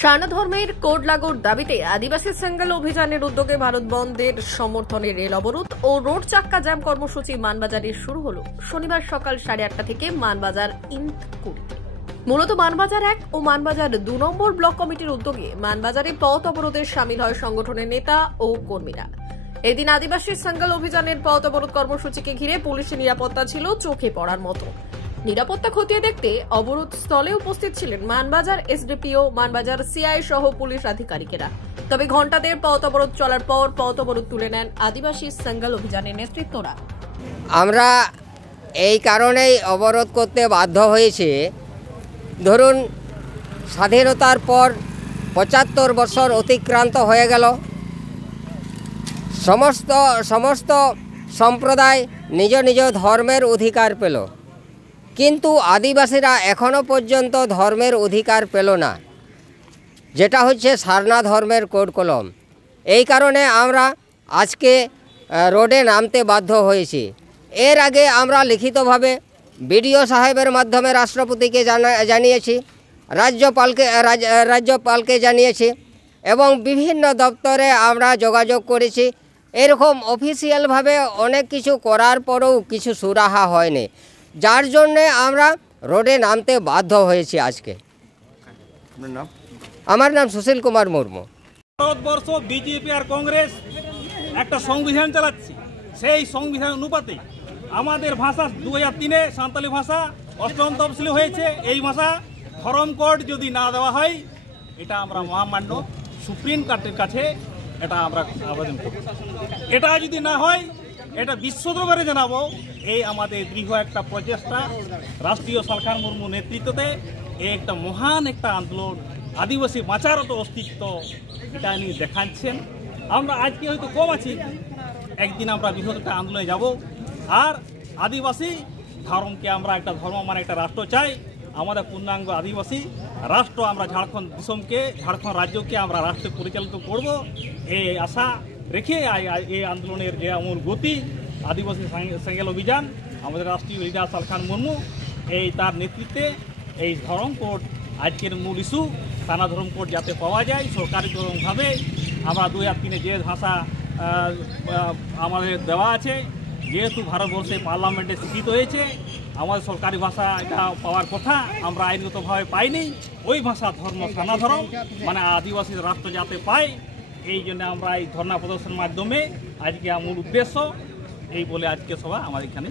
সারনা ধর্মের কোড লাগুর দাবিতে আদিবাসী সেঙ্গেল অভিযানের উদ্যোগে ভারত বন্ধের সমর্থনে রেল অবরোধ ও রোড চাক্কা জ্যাম কর্মসূচি মানবাজারে শুরু হলো শনিবার সকাল 8:30 থেকে মানবাজার ইন্দকুট। মূলত মানবাজার 1 ও মানবাজার 2 নম্বর ব্লক কমিটির উদ্যোগে মানবাজারে পথ অবরোধে সামিল হয় সংগঠনের নেতা ও কর্মীরা। এদিন আদিবাসী সেঙ্গেল অভিযানের পথ অবরোধ কর্মসূচিকে ঘিরে পুলিশের নিরাপত্তা ছিল চোখে পড়ার মতো। নিরাপত্তা খতিয়ে দেখতে অবরোধ স্থলে উপস্থিত ছিলেন মানবাজার এসডিপিও, মানবাজার সিআই সহ পুলিশ আধিকারিকেরা। তবে ঘণ্টাদের পথ অবরোধ চলার পর পথ অবরোধ তুলে নেন আদিবাসী সেঙ্গেল অভিযানের নেতৃত্বরা। আমরা এই কারণেই অবরোধ করতে বাধ্য হয়েছি, ধরুন স্বাধীনতার পর ৭৫ বছর অতিক্রান্ত হয়ে গেল। সমস্ত সম্প্রদায় নিজ নিজ ধর্মের অধিকার পেল, কিন্তু আদিবাসীরা এখনও পর্যন্ত ধর্মের অধিকার পেল না, যেটা হচ্ছে সারনা ধর্মের কোড কলম। এই কারণে আমরা আজকে রোডে নামতে বাধ্য হয়েছি। এর আগে আমরা লিখিতভাবে বিডিও সাহেবের মাধ্যমে রাষ্ট্রপতিকে জানিয়েছি, রাজ্যপালকে জানিয়েছি এবং বিভিন্ন দপ্তরে আমরা যোগাযোগ করেছি। এরকম অফিসিয়ালভাবে অনেক কিছু করার পরেও কিছু সুরাহা হয়নি, যার জন্যে আমরা রোডে নামতে বাধ্য হয়েছি আজকে। আমার নাম সুশীল কুমার মুর্মু। ভারতবর্ষ বিজেপি আর কংগ্রেস একটা সংবিধান চালাচ্ছে, সেই সংবিধান অনুপাতে আমাদের ভাষা 2003-এ সাঁওতালি ভাষা 8ম তফসিলে হয়েছে। এই ভাষা ধর্ম কোড যদি না দেওয়া হয়, এটা আমরা মহামান্য সুপ্রিম কোর্টের কাছে এটা আমরা আবেদন করব। এটা যদি না হয়, এটা বিশ্ব দরবারে জানাবো। এই আমাদের দৃঢ় একটা প্রচেষ্টা, রাষ্ট্রীয় সরকার মুর্মু নেতৃত্বে এই একটা মহান একটা আন্দোলন, আদিবাসী বাঁচার তো অস্তিত্ব, এটা নিয়ে দেখাচ্ছেন। আমরা আজকে হয়তো কম আছি, একদিন আমরা বৃহৎ একটা আন্দোলনে যাব। আর আদিবাসী ধর্মকে আমরা একটা ধর্ম মানে একটা রাষ্ট্র চাই, আমাদের পূর্ণাঙ্গ আদিবাসী রাষ্ট্র আমরা ঝাড়খণ্ড রাজ্যকে আমরা রাষ্ট্রে পরিচালিত করব। এই আশা রেখে এই আন্দোলনের যে আমূল গতি, আদিবাসী সেঙ্গেল অভিযান, আমাদের রাষ্ট্রীয় লিডার সালখান মুর্মু এই তার নেতৃত্বে এই ধর্ম কোড আজকের মূল ইস্যু। সারনা ধর্ম কোড যাতে পাওয়া যায় সরকারিভাবে। আমরা 2003-এ যে ভাষা আমাদের দেওয়া আছে, যেহেতু ভারতবর্ষে পার্লামেন্টে স্বীকৃত হয়েছে, আমাদের সরকারি ভাষা এটা পাওয়ার কথা, আমরা আইনগতভাবে পাইনি। ওই ভাষা ধর্ম সারনা ধর্ম মানে আদিবাসী রাষ্ট্র যাতে পায়, এই জন্য আমরা এই ধর্ণা প্রদর্শনের মাধ্যমে আজকে মূল উদ্দেশ্য এই বলে আজকে সভা আমাদের এখানে।